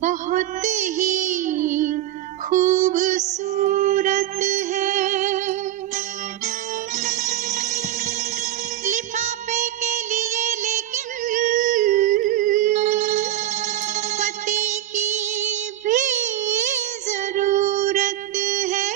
बहुत ही खूबसूरत है। लिफाफे के लिए लेकिन पति की भी जरूरत है।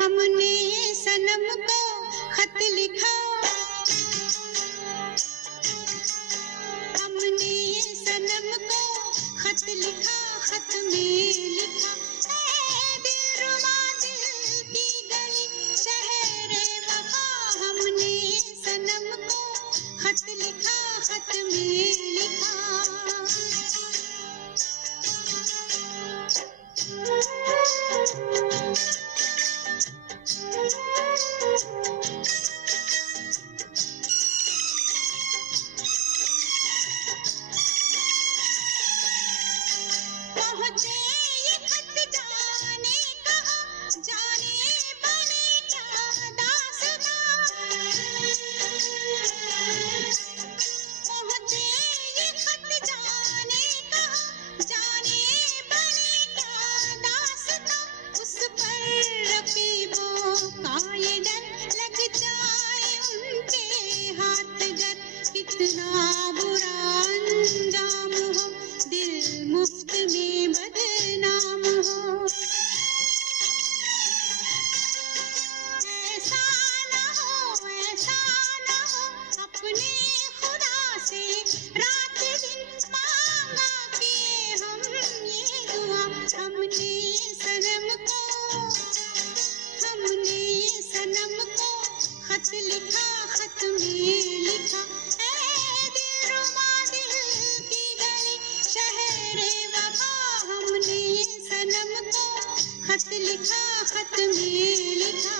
हमने सनम को खत लिखा, हमने सनम को खत लिखा, खत में लिखा ऐ दिलरुबा दिल की गली शहरे वफा। हमने सनम को खत लिखा, खत में लिखा। पहुँचे ये खत जाने कहाँ, जाने बने क्या दास्तां। पहुँचे ये खत जाने कहाँ, जाने बने क्या दास्तां। उस पर रकीबों का ये डर लग जाए उनके हाथ जर। कितना बुरा अंजाम हो, दिल मुफ्त में बदनाम हो। ऐसा ना हो, ऐसा ना हो, अपने खुदा से रात दिन मांगा किए हम ये दुआ। हमने सनम को, हमने सनम को खत लिखा, खत में लिखा ऐ दिलरुबा दिल की गली शहरे वफा। हमने सनम को खत लिखा, खत में लिखा।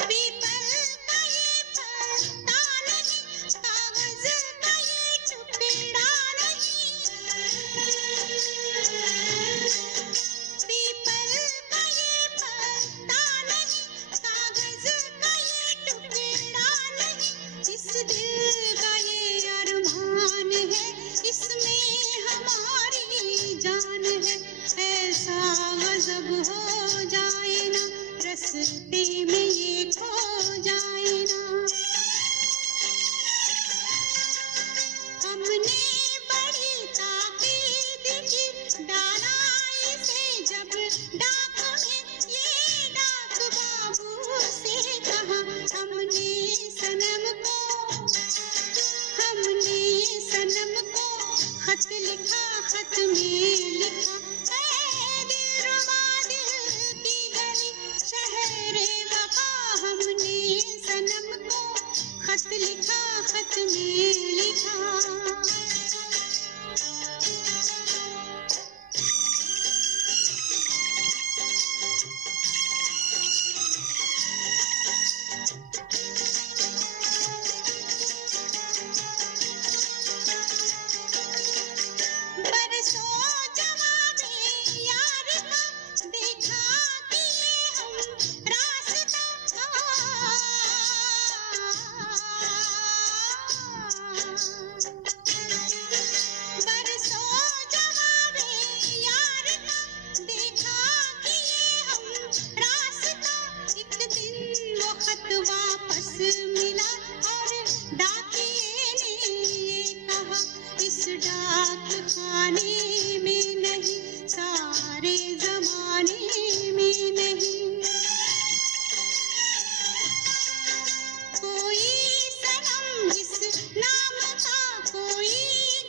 पीपल का ये पत्ता नहीं, कागज का ये टुकड़ा नहीं। पीपल का ये पत्ता नहीं, कागज का ये टुकड़ा नहीं। इस दिल का ये अरमान है, इसमें हमारी जान है। ऐसा गजब हो जाए ना, रस्ते में ये खो जाए ना। हमने बड़ी ताकीद की, डाला इसे जब डाक में, ये डाक बाबू से कहा। हमने सनम को, हमने सनम को खत लिखा, खत में लिखा ऐ दिलरुबा दिल की गली शहरे वफा। हमने सनम को खत लिखा, खत में लिखा। बरसों जवाबे यार का देखा कि ये हम रास्ता। बरसों जवाबे यार का देखा कि ये हम रास्ता। एक दिन वो खत वापस मिला और डाकिए ने ये कहा, इस डाक खाने में नहीं, सारे जमाने में नहीं। कोई सनम इस नाम का, कोई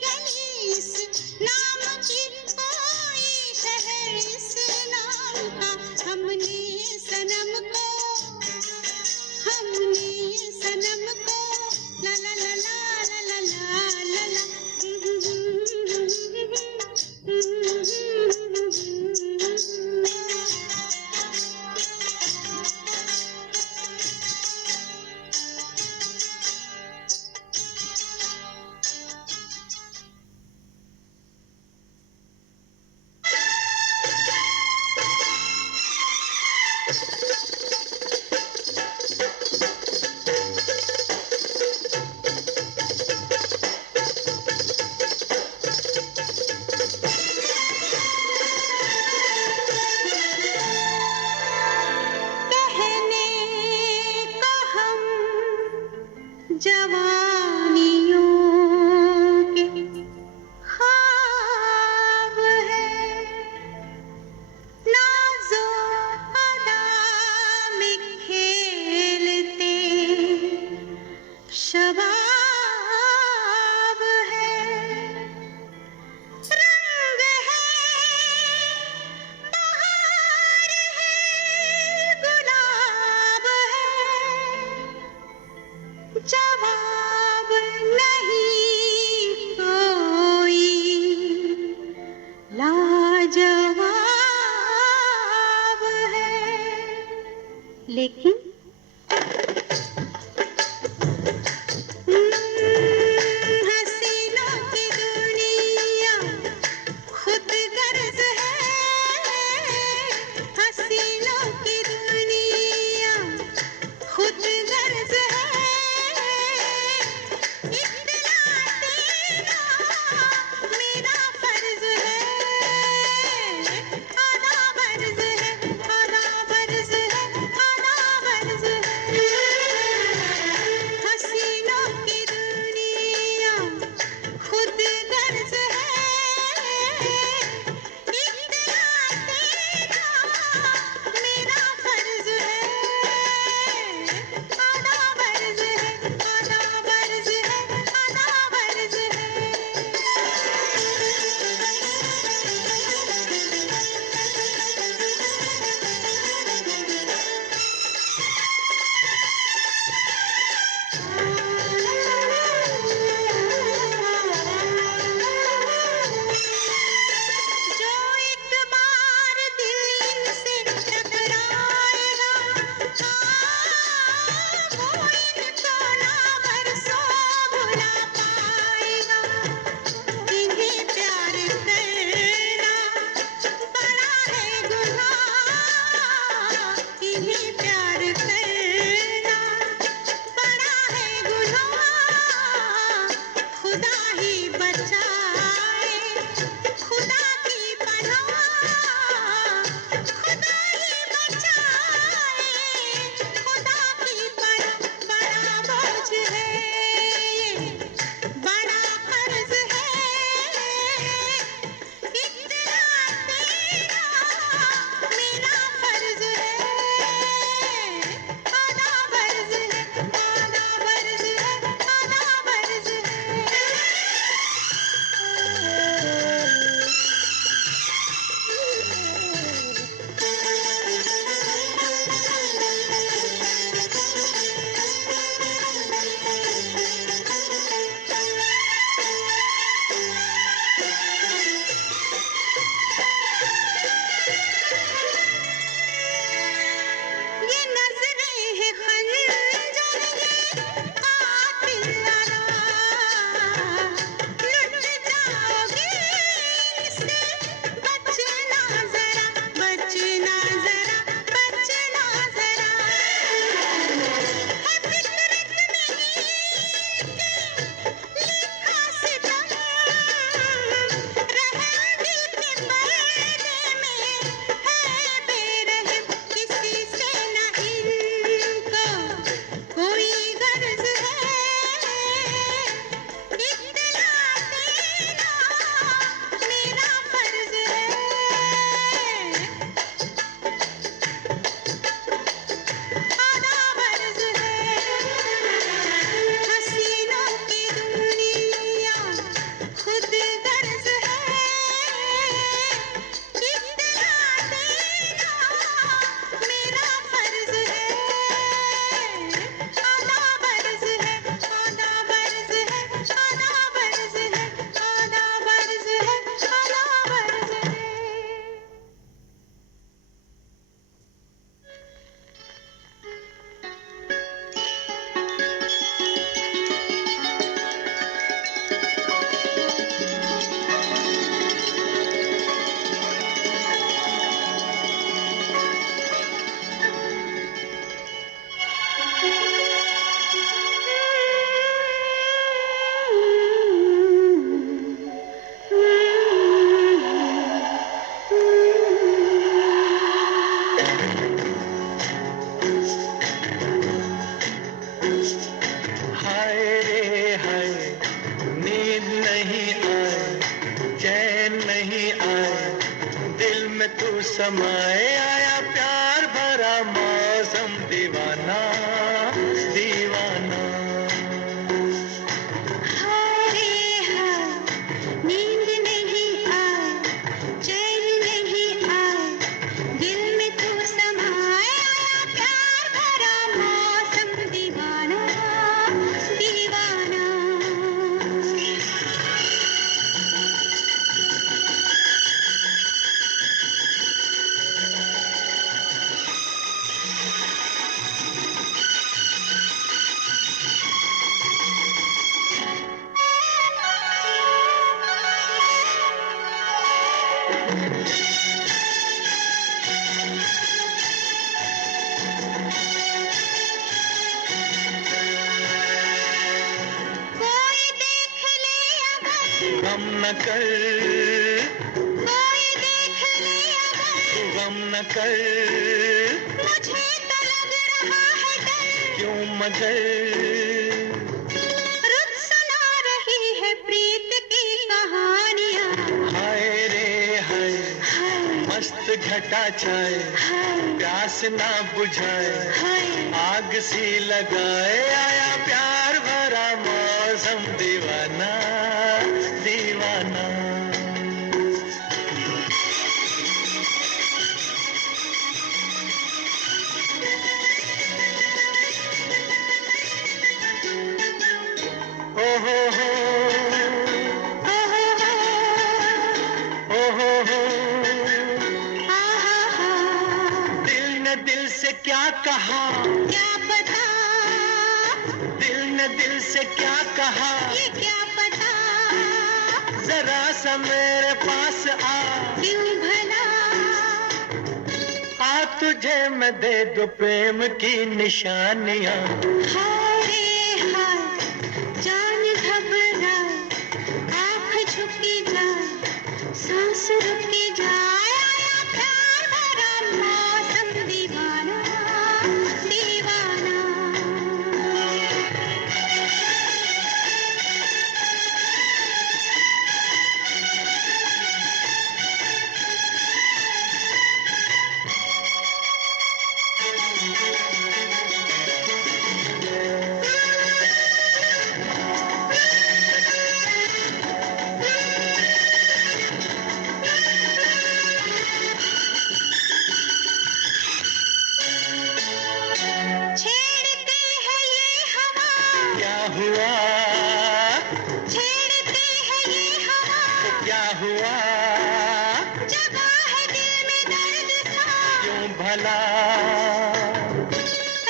गली इस नाम की, कोई शहर इस नाम का। हमने सनम को, हमने सनम समाए, आया प्यार भरा मौसम, दीवाना दीवाना। हाय रे हाय, नींद नहीं आए, चैन नहीं आए, दिल में तू समाए, आया प्यार भरा मौसम, दीवाना दीवाना। कोई देख ले अगर, गम न कर, कोई देख ले अगर, तू गम न कर, मुझे तो लग रहा है डर, क्यों मगर, रुत सुना रही है प्रीत की कहानियाँ। हाय रे हाय, हाय मस्त घटा छाए, हाय प्यास ना बुझाए, हाय, आग सी लगाए, आया प्यार भरा मौसम, दीवाना दीवाना। ओ हो हो, ओ हो हो, ओ हो हो, आ हा हा, दिल ने दिल से क्या कहा, क्या पता, दिल ने दिल से क्या कहा, ये क्या पता, जरा सा मेरे पास आ, क्यों भला, आ तुझे मैं दे दूं प्रेम की निशानियां। हाय रे हाय, जान घबराए, आँख झुकी जाए, सांस रुकी जाए, आया प्यार भरा मौसम, दीवाना दीवाना। छेड़ती है ये हवा, क्या हुआ, छेड़ती है ये हवा, क्या हुआ, जगा है दिल में दर्द सा, क्यों भला,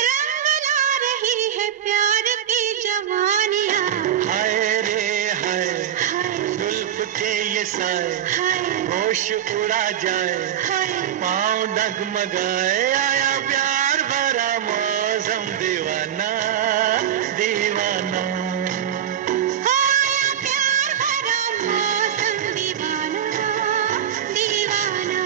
रंग ला रही है प्यार की जवानियाँ। हाय रे हाय, हाय जुल्फ के ये साए, हाय होश उड़ा जाए, हाय, पाँव डगमगाए, आया प्यार भरा मौसम, दीवाना दीवाना। आया प्यार भरा मौसम, दीवाना दीवाना।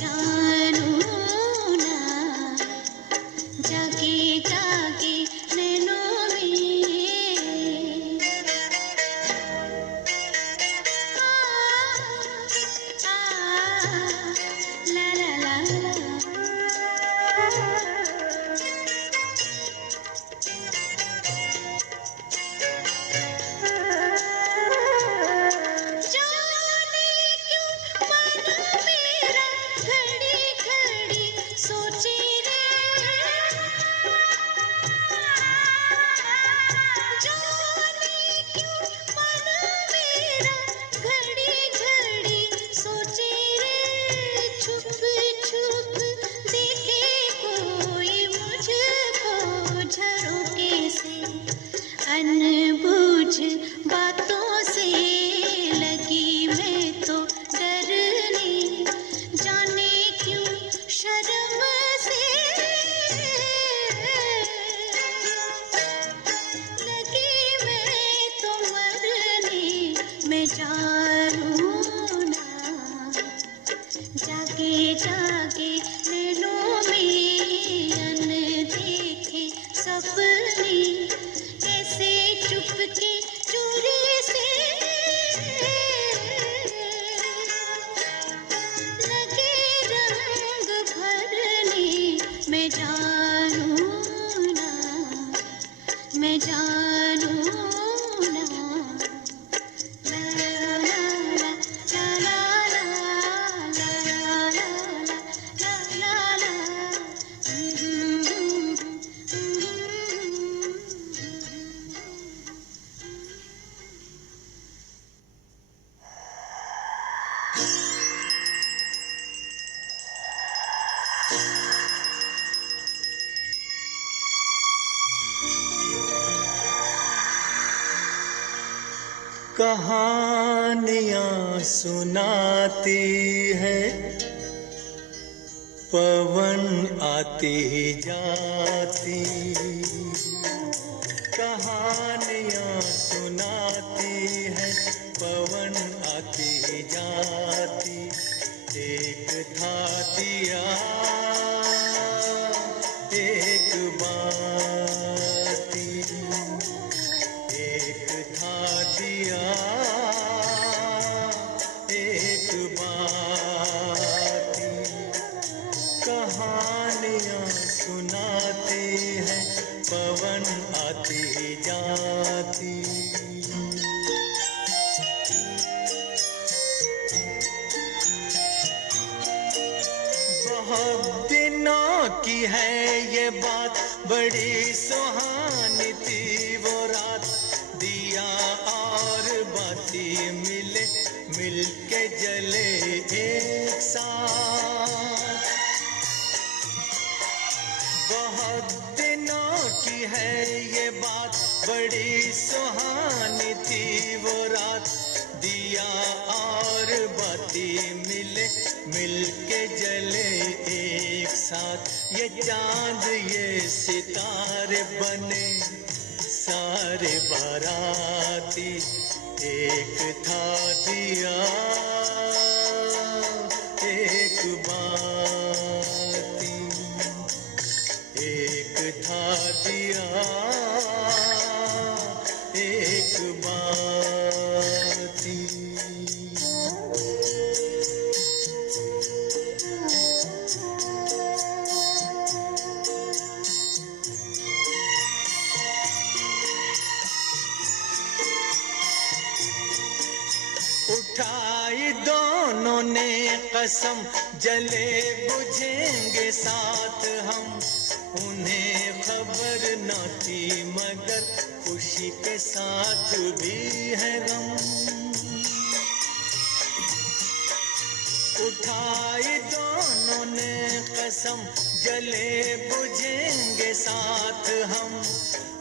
जानू ना, जागे जागे नैनों में। ला ला ला ला। जाने क्यों मन मेरा घड़ी घड़ी सोचे रे, जाने क्यों मन मेरा घड़ी घड़ी सोचे रे, छुप छुप देखे कोई मुझको झरोखे से, अनबूझ बातों से लगी मैं तो डरने, जाने क्यों शर्म से लगी मैं तो मरने। मैं जानू ना, जागे जागे नैनों में अनदेखे सपने, ऐसे चुपके चोरी से लगे रंग भरने। मैं जानू ना, मैं जानू ना। ला ला ला ला ला ला ला ला ला ला। कहानियां सुनाती है, पवन आती जाती, कहानियां सुनाती है, पवन आती जाती। एक था दिया एक बाती, एक था दिया एक बाती, कहानियां सुनाती है, पवन आती जाती। बहुत दिनों की है ये बात, बड़ी सुहानी थी वो रात, दिया और बाती मिले मिलके जले एक साथ। बहुत दिनों की है ये बात, बड़ी सुहानी थी वो रात, दिया और बाती मिले मिलके जले एक साथ। ये चांद ये सितारे बने सारे बाराती, एक था दिया एक बाती, एक था दिया एक बाती। उठाई दोनों ने कसम, जले बुझेंगे साथ हम, उन्हें खबर न थी मगर खुशी के साथ भी है गम। उठाई दोनों ने कसम, जले बुझेंगे साथ हम,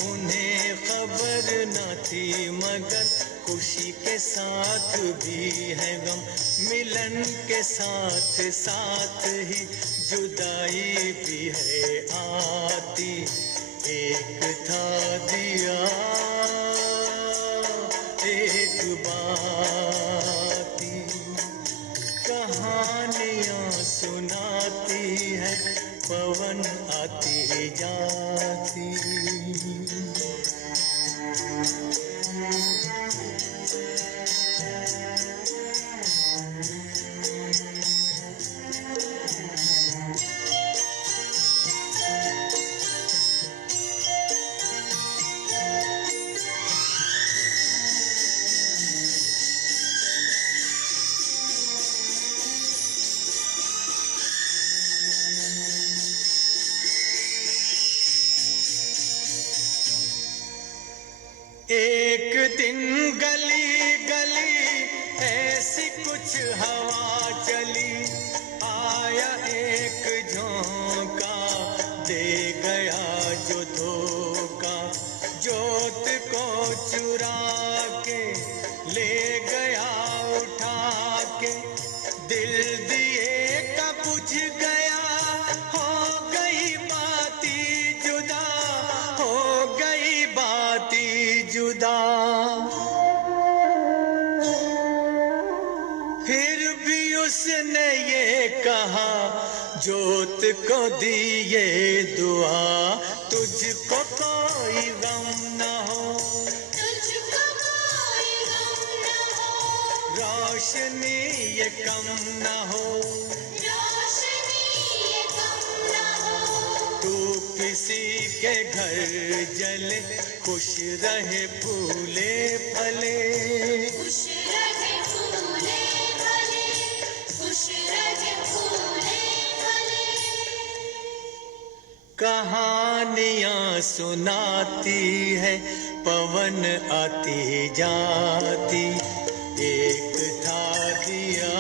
उन्हें खबर न थी मगर खुशी के साथ भी है गम। मिलन के साथ साथ ही जुदाई भी है आती, एक था दिया एक बाती, कहानियां सुना है पवन आती जाती। एक दिन गली गली ऐसी कुछ हवा चली, आया एक झोंका दे गया जो धोखा, जोत को चुरा के ले गया उठा के, दिल दिए का बुझ गया, हो गई बाती जुदा, हो गई बाती जुदा। फिर भी उसने ये कहा जोत को दिए दुआ, तुझको कोई गम न हो, तुझको कोई गम न हो, रोशनी ये कम न हो, रोशनी ये कम न हो। तू किसी के घर जले, खुश रहे फूले फले, खुश रहे फूले फले, खुश रहे फूले फले। कहानियां सुनाती है पवन आती जाती। एक था दिया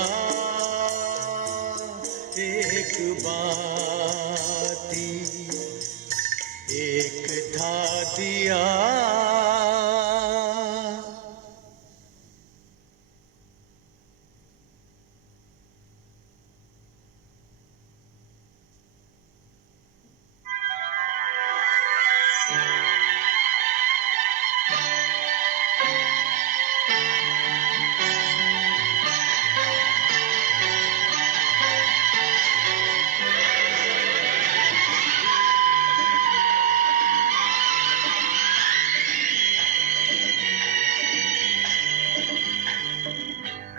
एक बाती, एक था दिया।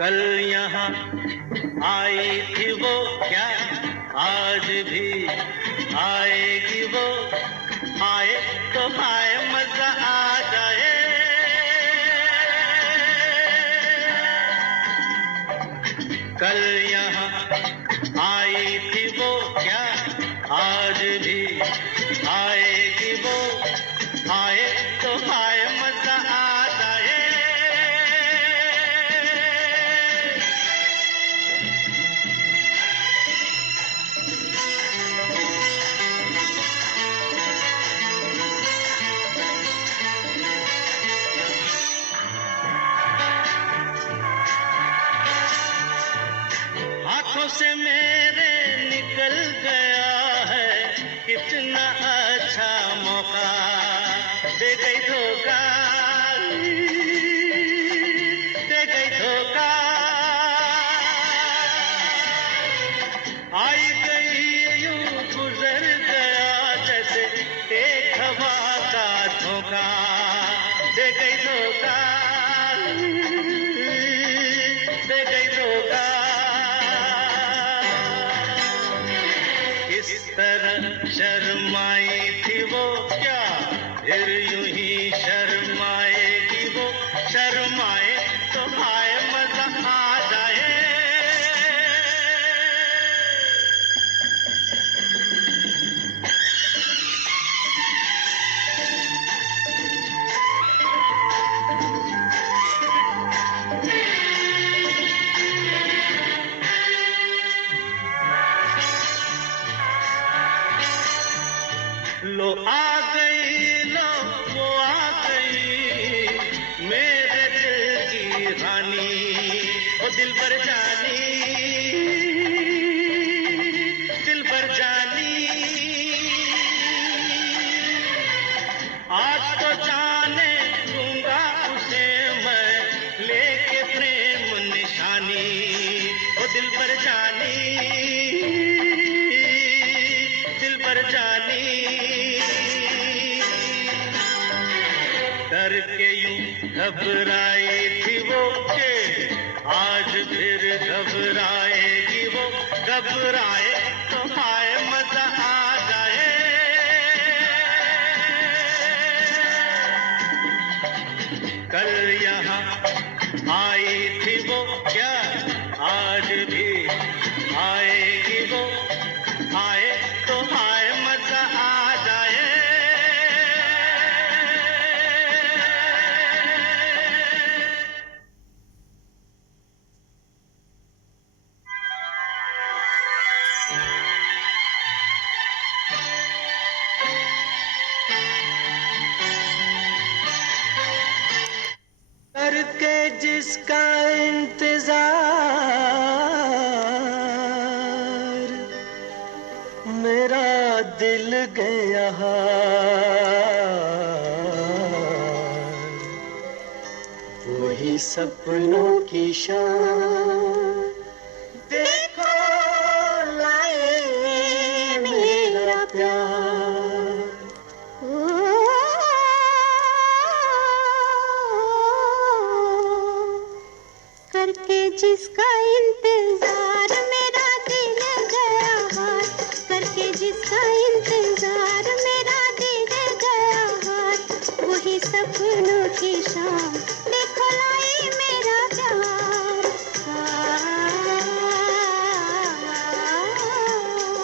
कल यहाँ आई थी वो क्या, आज भी आएगी वो, आए तो आए मजा आ जाए। कल यहाँ आई थी वो क्या, आज भी आएगी वो, आए तो आए मजा आ जाए। हाथों से मेरे निकल गया है कितना अच्छा मौका, दे गई धोखा, दे गई धोखा। आई गई यूं गुजर गया जैसे एक हवा का धोखा, दे गई धोखा, दे गई धोखा। इस तरह शर्माई थी वो क्या, फिर यूं ही शर्माएगी वो, शर्माए तो आए मजा आ जाए। लो आ गई, लो वो आ गई, मेरे दिल की रानी, ओ दिल भर जानी, दिल भर जानी। आज तो जाने दूंगा उसे मैं, लेके प्रेम निशानी, ओ दिल भर जानी। जानी, डर के यूं घबराई थी वो के आज फिर घबराएगी वो, घबराए तो आए मजा आ जाए। कल यहाँ आई थी वो क्या आज भी आएगी वो, आए तो आए मजा आ जाए। करके जिसका इंतजार मेरा दिल गया हार, वही सपनों की शान देखो लाए मेरा प्यार। करके जिसका इंतजार मेरा दिल गया हार, करके जिसका इंतजार मेरा दिल गया हार, वही सपनों की शाम देखो लाई मेरा प्यार।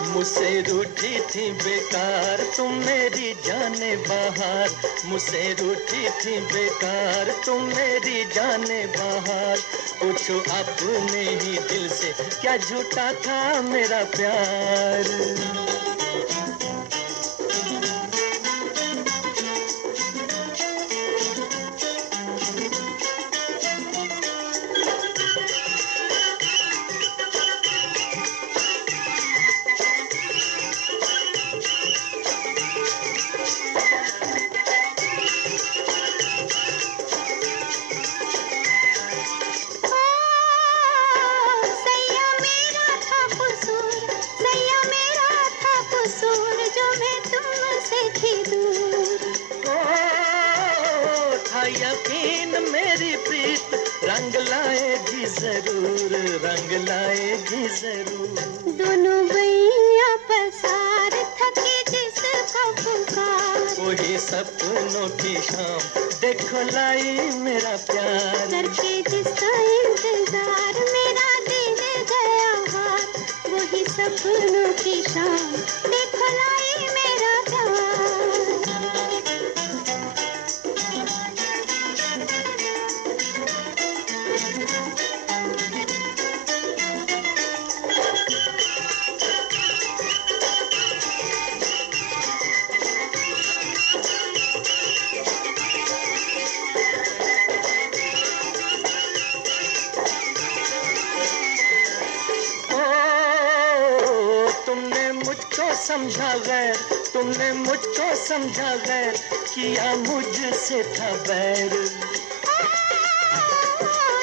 मुझसे रूठी थी बेकार तुम मेरी जाने बहार, मुझसे रूठी थी बेकार तुम मेरी जाने बहार। पूछो अपने ही दिल से क्या झूठा था मेरा प्यार। यकीन मेरी प्रीत रंग लाएगी जरूर, रंग लाएगी जरूर। दोनों भैया पसार थके जिसका पुकार, वही सपनों की शाम देखो लाई मेरा प्यार। करके जिसका इंतजार मेरा दिल गया हार, वही सपनों की शाम देखो लाई मेरा प्यार। समझा गैर तुमने मुझको समझा गैर, किया मुझसे था बैर।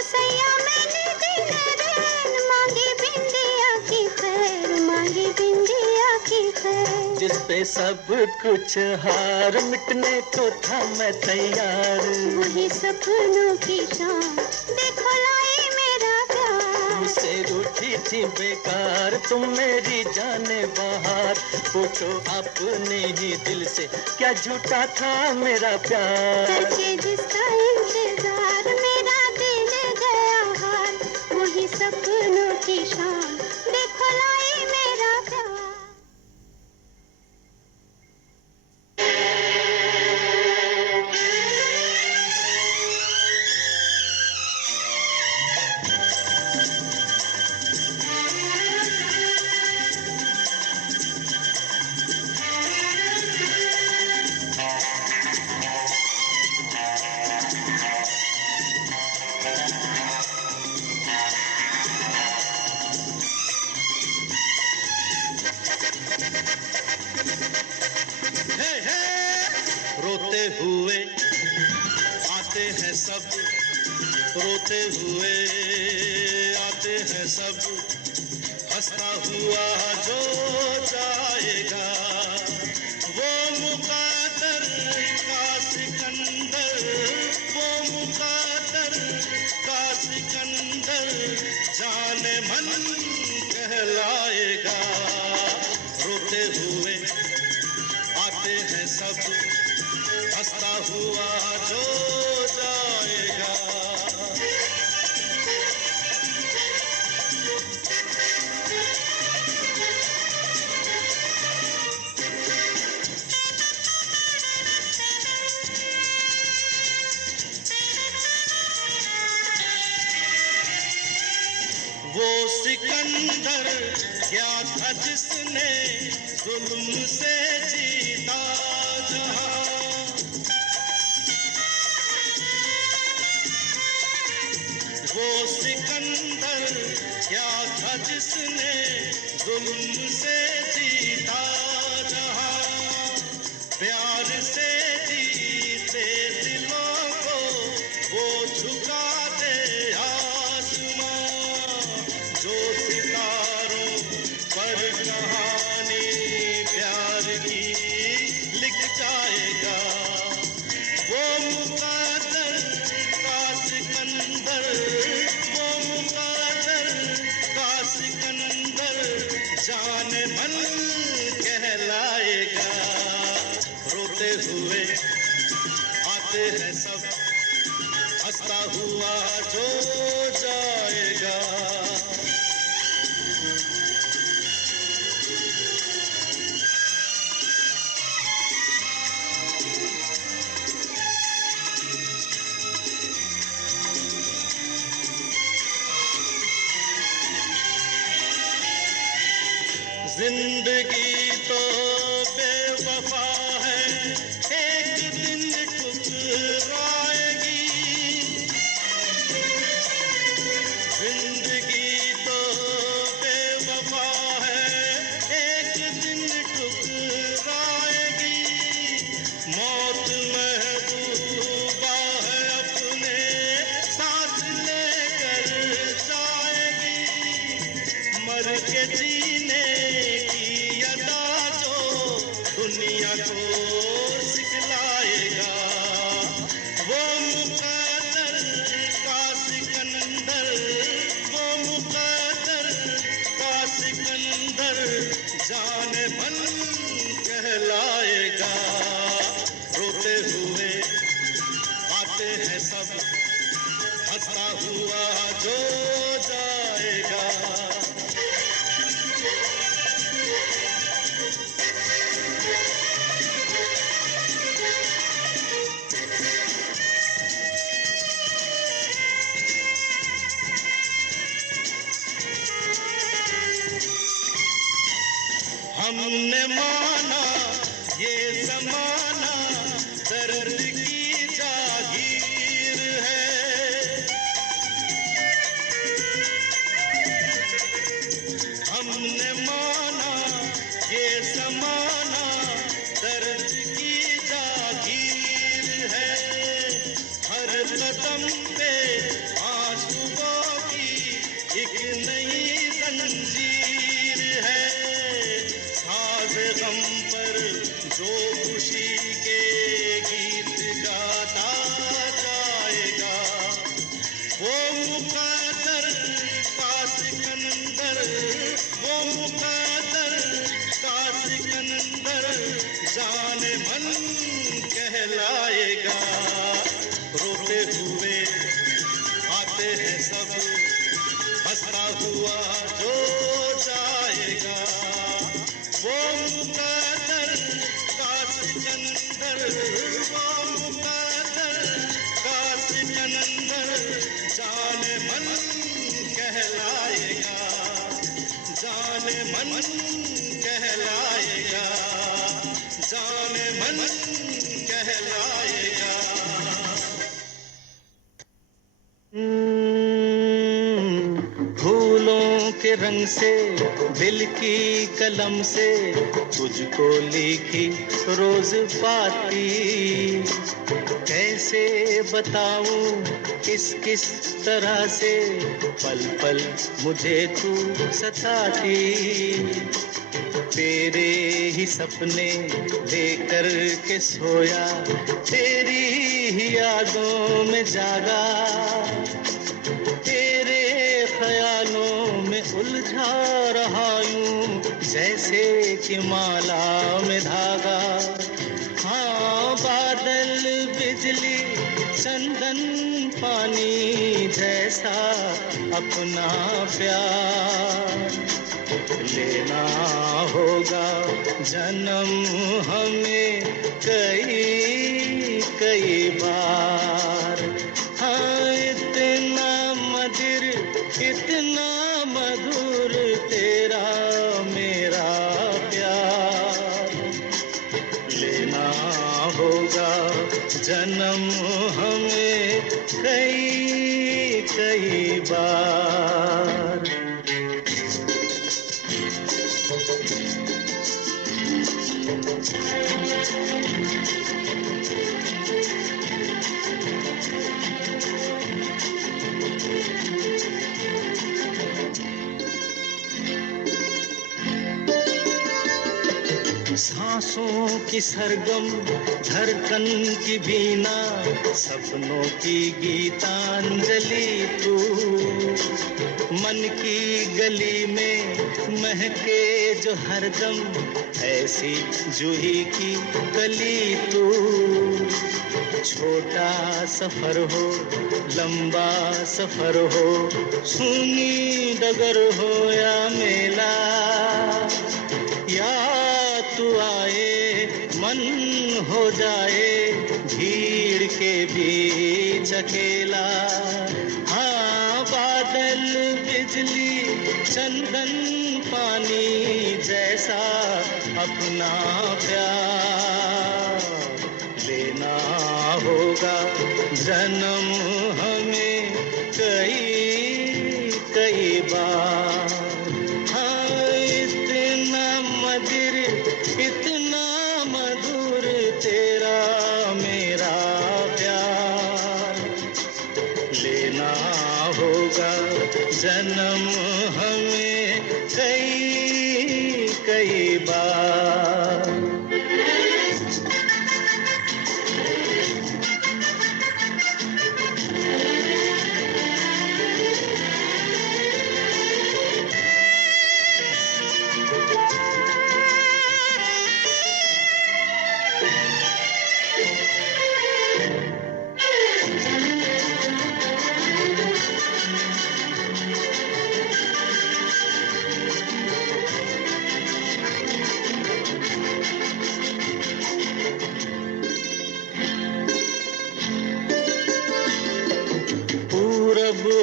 सैया मैंने दिन रैन मांगी बिंदिया की खैर, मांगी बिंदिया की खैर। जिस पे सब कुछ हार मिटने को था मैं तैयार, वही सपनों की शाम देखो लाई मेरा प्यार। मुझसे रूठी थी बेकार तुम मेरी जाने बहार। पूछो अपने ही दिल से क्या झूठा था मेरा प्यार। करके जिसका इंतजार मेरा दिल गया हार, वही सपनों की शाम देखो लाई मेरा प्यार। रोते हुए आते हैं सब, रोते हुए आते हैं सब, हंसता हुआ जो जाएगा रोते हुए आते हैं सब, हंसता हुआ जो जाएगा। वो सिकंदर क्या था जिसने जुल्म से जीता जहां, वो सिकंदर क्या था जिसने जुल्म से जीता जहां, प्यार से जीते दिलों को वो झुका दे आसमां, जो सितारों पर कहानी प्यार की लिख जाएगा। वो मुकद्दर का सिकंदर, वो मुकद्दर का सिकंदर जाने मन कहलाएगा। रोते हुए आते हैं सब, हंसता हुआ जो जाएगा। जिंदगी तो बेवफा है, एक दिन ठुकराएगी। जिंदगी तो बेवफा है, एक दिन ठुकराएगी। मौत महबूबा है, अपने साथ लेकर जाएगी। मर के जीने दुनिया को सिखलाएगा। वो मुकद्दर का सिकंदर, वो मुकद्दर का सिकंदर जाने मन कहलाएगा। रोते हुए आते हैं सब, हंसता हुआ जो जाएगा। हमने माना ये ज़माना दर्द की जागीर है, हमने माना ये ज़माना दर्द की जागीर है। हर कदम पे आंसुओं की एक नई जंजीर है। साज़ गम पर जो खुशी के गीत गाता जाएगा। वो मुकद्दर का सिकंदर, वो मुकद्दर का सिकंदर जाने मन कहलाएगा। रोते हुए आते हैं सब, हंसता हुआ जो जाएगा। वो मुकद्दर का सिकंदर, वो मुकद्दर का सिकंदर जाने मन कहलाएगा। जाने मन कहलाएगा, जाने मन कहलाएगा। फूलों के रंग से, दिल की कलम से तुझको लिखी रोज पाती। कैसे बताऊं किस किस तरह से पल पल मुझे तू सताती। तेरे ही सपने लेकर के सोया, तेरी ही यादों में जागा, तेरे ख्यालों में उलझा रहा यूं जैसे कि माला में धागा। हाँ, बादल बिजली चंदन पानी जैसा अपना प्यार लेना होगा जन्म हमें कई कई बार। हाँ, इतना मधुर इतना मधुर तेरा मेरा प्यार लेना होगा जन्म हमें कई कई बार। सांसों की सरगम धड़कन की बीना सपनों की गीतांजलि तू। मन की गली में महके जो हरदम ऐसी जूही की कली तू। छोटा सफर हो लंबा सफर हो सुनी डगर हो या मेला या तू आए मन हो जाए भीड़ के बीच अकेला। हाँ, बादल बिजली चंदन पानी जैसा अपना प्यार लेना होगा जन्म हमें कई कई बार। हाँ, इतना मधुर इतना मधुर तेरा मेरा प्यार लेना होगा जन्म हमें कई कई बार।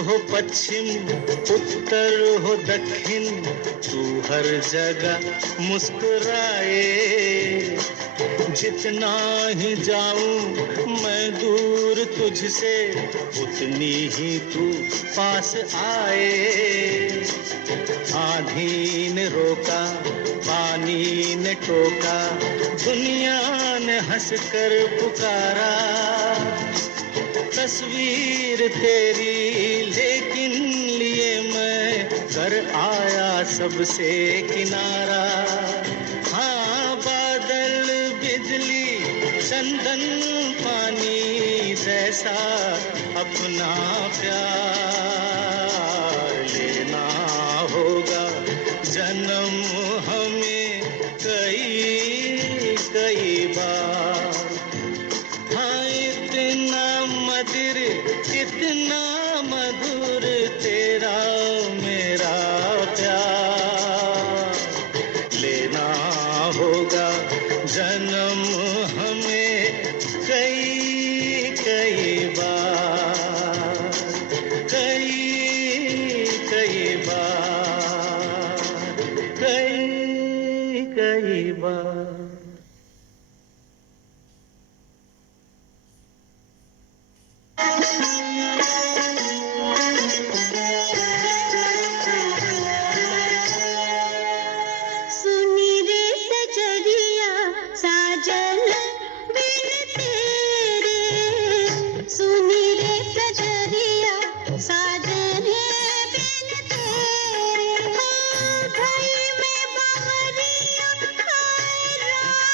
हो पश्चिम उत्तर हो दक्षिण तू हर जगह मुस्कुराए। जितना ही जाऊं मैं दूर तुझसे उतनी ही तू पास आए। आंधी ने रोका पानी ने टोका दुनिया ने हंसकर पुकारा। तस्वीर तेरी लेकिन लिए मैं कर आया सबसे किनारा। हाँ, बादल बिजली चंदन पानी जैसा अपना प्यार लेना होगा जन्म हमें कई कई बार। हाँ, इतना मधुर इतना मधुर तेरा मेरा प्यार लेना होगा जन्म हमें कई कई बार कई कई बार कई कई बार। सुनी रे सजरिया साजन बिन तेरे। सुनी रे सजरिया साजन बिन तेरे। भाई में बावरिया हाय राम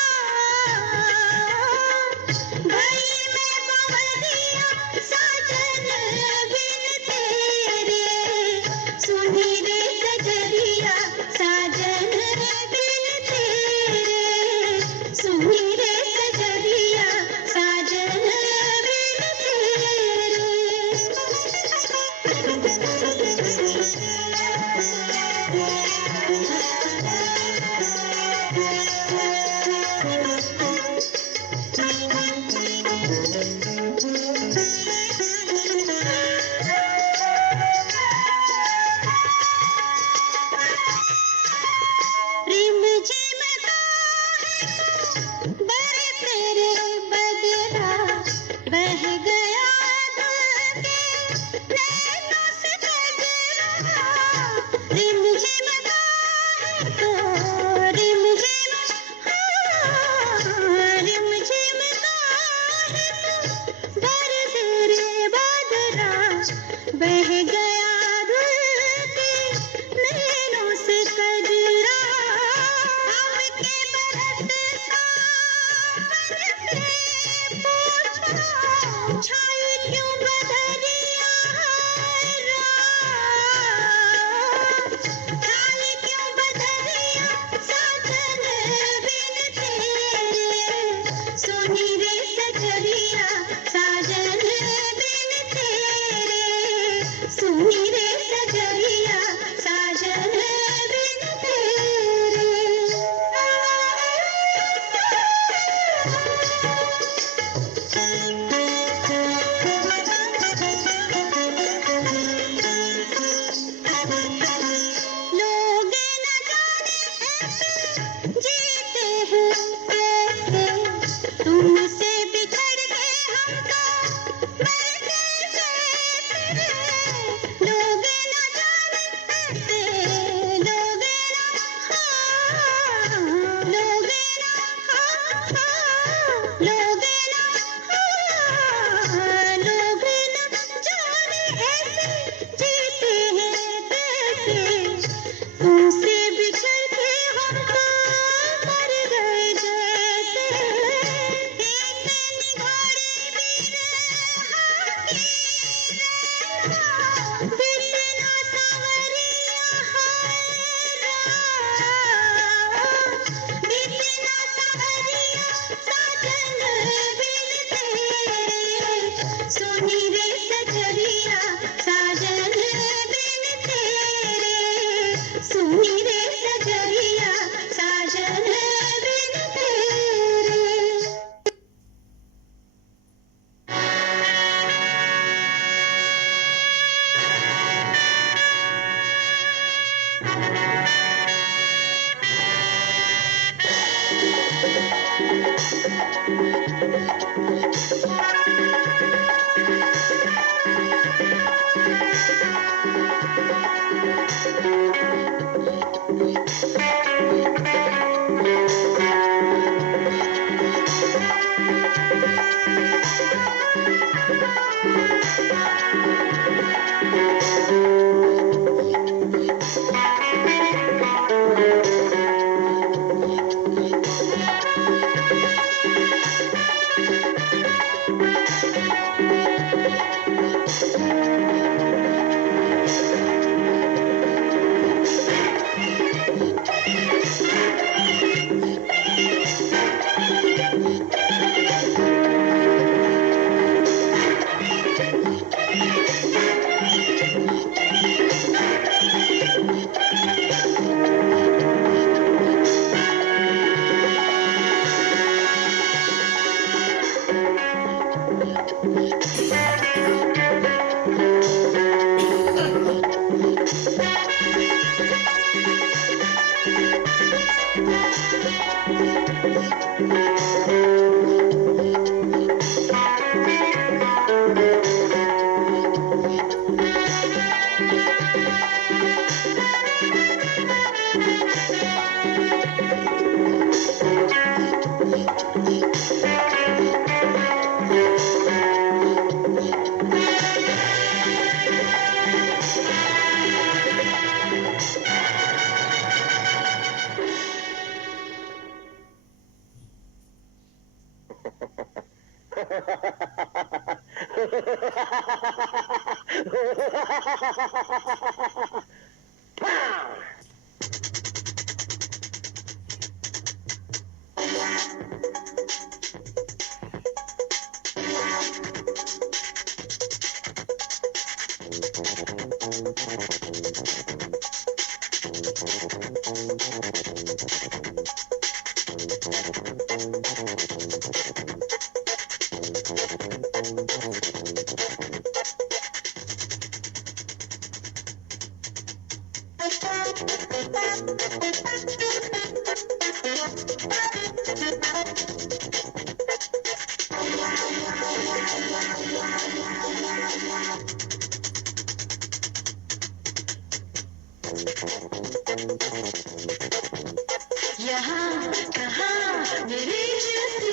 यहाँ कहाँ मेरी जैसी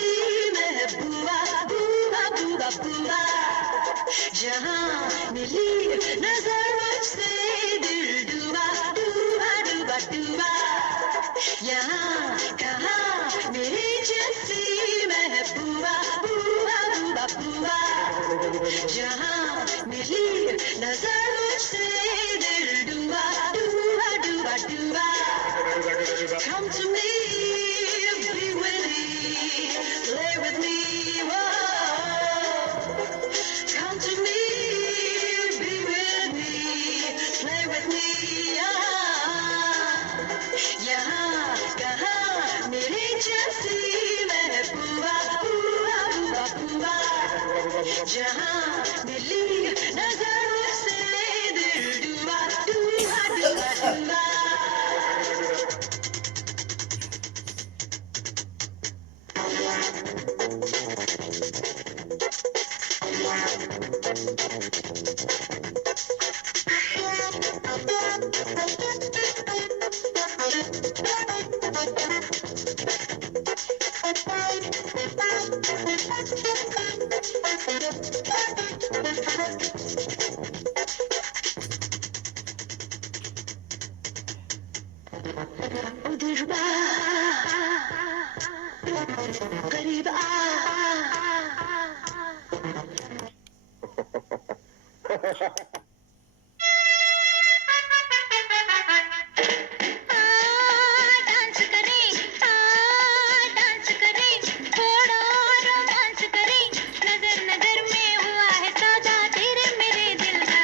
महबूबा बूबा बूबा बूबा जहाँ मिली नजर मुझसे दिल डूबा डूबा डूबा डूबा यहाँ कहाँ मेरी जैसी महबूबा बूबा बूबा बूबा जहाँ मिली नजर मुझसे दिल डूबा डूबा डूबा डूबा Come to me, be with me, play with me, whoa. Come to me, be with me, play with me, यहाँ कहाँ मेरी जैसी महबूबा बूबा बूबा बूबा जहाँ मिली नजर मुझसे दिल डूबा डूबा डूबा डूबा उधर करीब डांस करें डांस करें थोड़ा रोमांस करें नजर नजर में हुआ है सौदा तेरे मेरे दिल का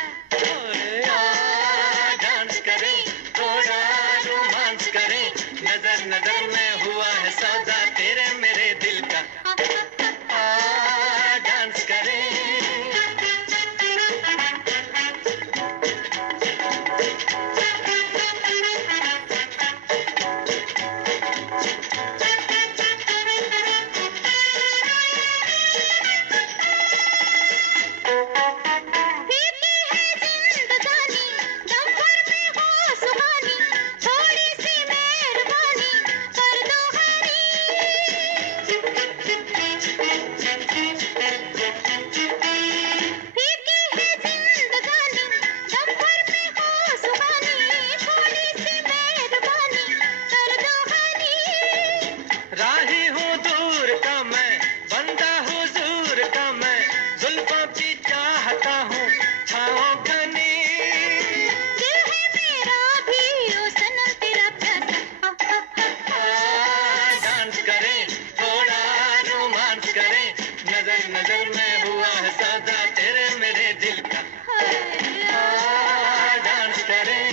डांस करें थोड़ा रोमांस करें नजर नजर में हुआ है सौदा तेरे मेरे दिल का डांस करें फीकी है जिंदगानी दम भर में हो सुहानी थोड़ी सी मेहरबानी कर दो हरी फीकी है जिंदगानी दम भर में हो सुहानी थोड़ी सी मेहरबानी कर दो हरी राही हूँ दूर का मैं बंदा हुजूर का मैं जुल्फों की चाहता हूँ छाओं घनी दिल है मेरा भी ओ सनम तेरा प्यासा डांस करें थोड़ा रोमांस करें नजर नजर में हुआ है सौदा तेरे मेरे दिल का डांस करें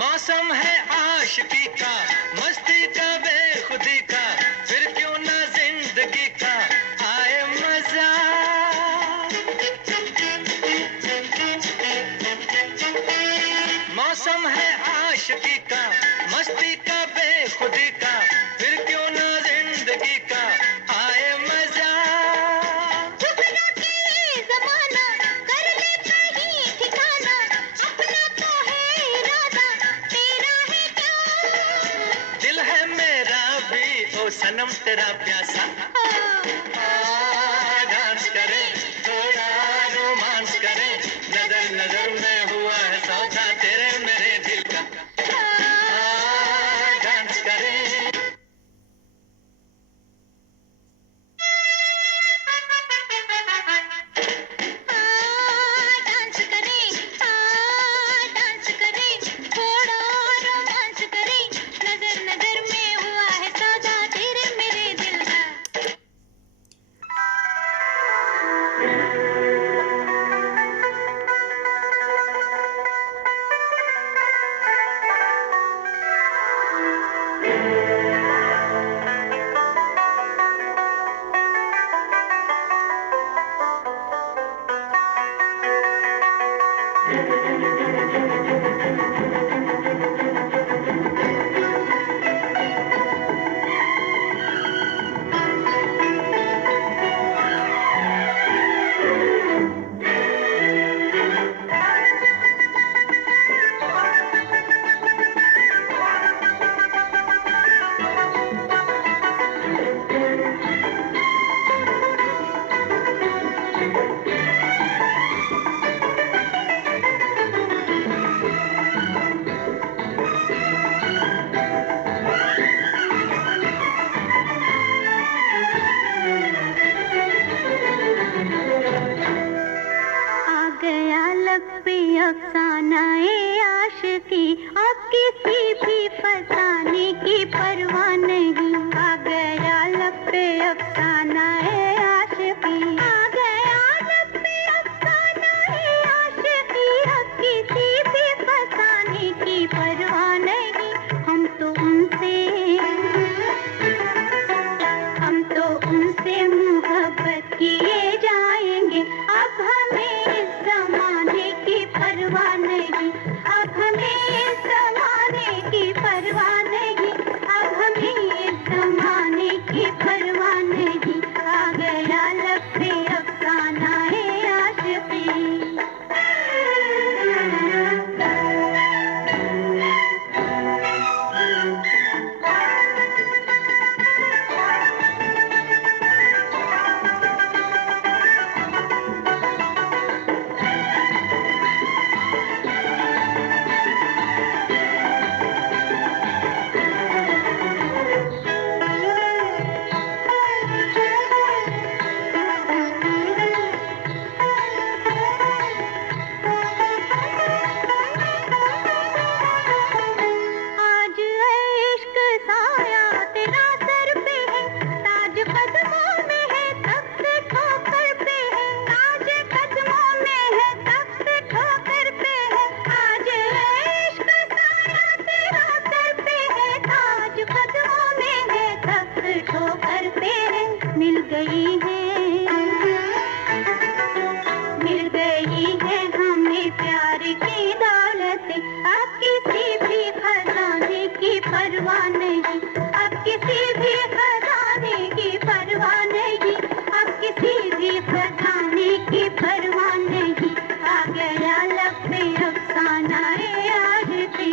मौसम है आशिकी का मस्ती का बेखुदी का फिर क्यों ना जिंदगी का आए मजा मौसम है आशिकी का मस्ती का बेखुदी का फिर क्यों ना जिंदगी का आए मजा ठुकरा के जमाना कर ले कहीं ठिकाना अपना तो है इरादा तेरा है क्या दिल है मेरा भी ओ सनम तेरा प्यासा डांस करें थोड़ा रोमांस करें नजर नजर में हुआ है सौदा तेरे मेरे दिल का डांस करें मिल गई है हमें प्यार की दौलत, अब किसी भी खजाने की परवाह नहीं, अब किसी भी खजाने की परवाह नहीं, अब किसी भी खजाने की परवाह नहीं। आ गया लब पे अफसाना आशिकी।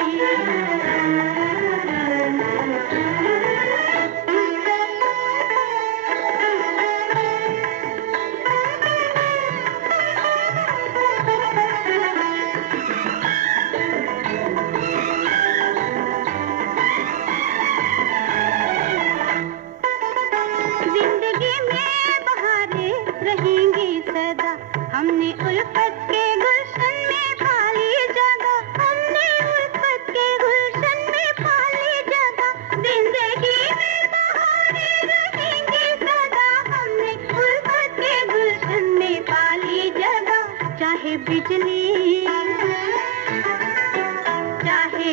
जिंदगी में बहारें रहेंगी सदा, हमने उल्फत के गुलशन में पाली जगह, हमने उल्फत के गुलशन में पाली जगह। जिंदगी में बहारें रहेंगी सदा, हमने उल्फत के गुलशन में पाली जगह। चाहे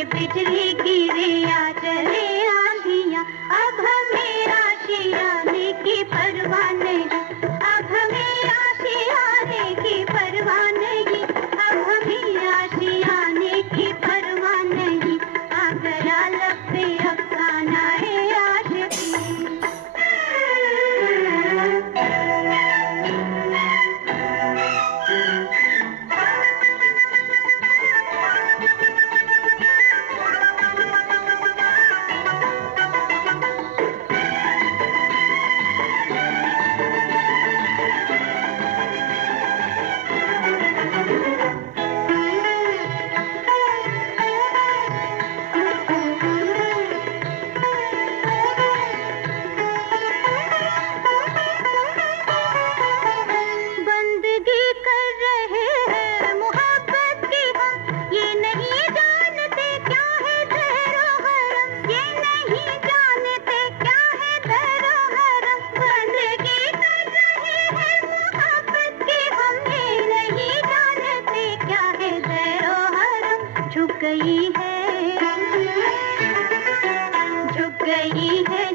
बिजली गिरे या चले आंधियां, अब हमें आशियाने की परवाह नहीं, अब हमें आशियाने की परवाह नहीं, अब हमें आशियाने की परवाह नहीं। आ गया लब पे अफसाना आशिकी। बंदगी कर रहे हैं मोहब्बत की हम, ये नहीं जानते क्या है ज़हरो हरम, ये नहीं जानते क्या है ज़हरो हरम। बंदगी कर रहे हैं मोहब्बत की हम, ये नहीं जानते क्या है ज़हरो हरम। झुक गई है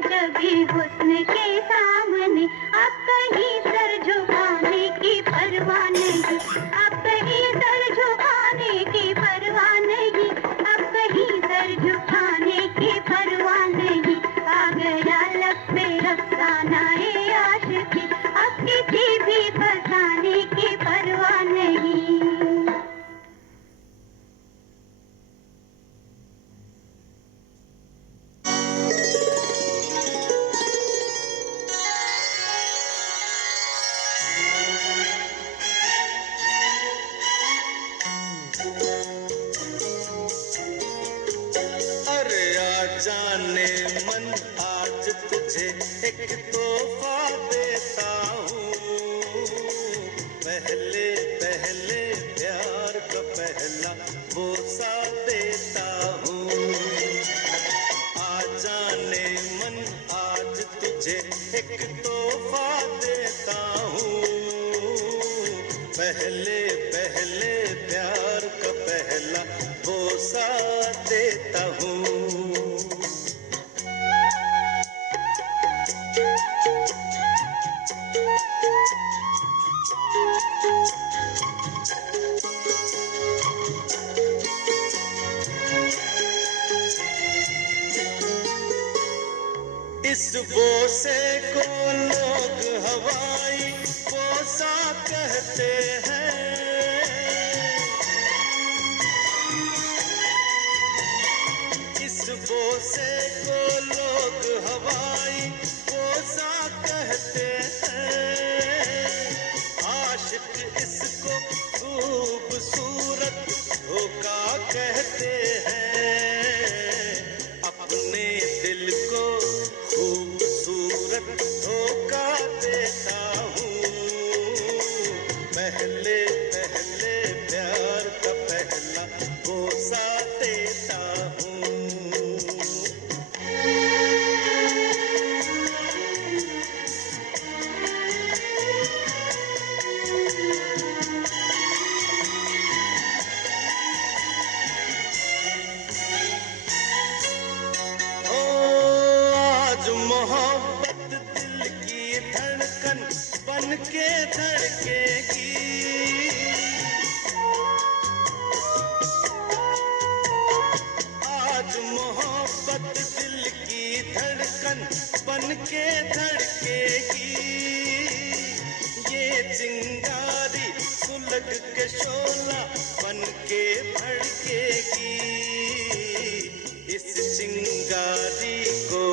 जब भी हुस्न के सामने, अब कहीं सर झुकाने की परवाह नहीं, अब कहीं सर झुकाने की परवाह नहीं, अब कहीं सर झुकाने की परवाह नहीं। आ गया लब पे अफसाना आशिकी, अब किसी भी फसाने की परवाह नहीं। अरे आ जाने मन आज तुझे एक तोहफा देता हूँ, पहले पहले प्यार का पहला बोसा देता हूँ। आ जाने मन आज तुझे एक तोहफा देता हूँ, पहले पहले प्यार का पहला बोसा देता हूँ। इस बोसे को लोग हवाई बोसा कहते हैं, इस बोसे को लोग हवाई बोसा कहते हैं। आशिक इसको खूबसूरत धोखा कहते हैं, अपने दिल को खूबसूरत धोखा देता हूँ, पहले पहले प्यार का पहला बोसा देता हूँ। के धड़केगी। आज मोहब्बत दिल की धड़कन बन के धड़केगी। ये चिंगारी सुलग के शोला बन के भड़केगी। इस चिंगारी को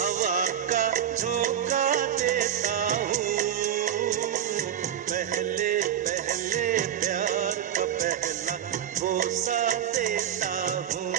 हवा का झोंका देता हूँ। पहले पहले प्यार का पहला बोसा देता हूँ।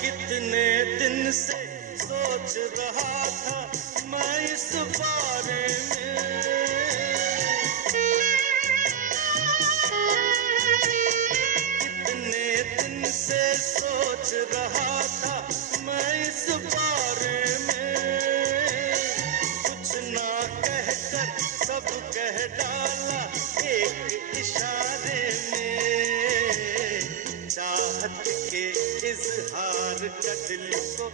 कितने दिन से सोच रहा था मैं इस बारे में। कितने दिन से सोच रहा था मैं इस बारे में। कुछ ना कहकर सब कह डाला एक इशारे में। चाहत के इजहार का दिल को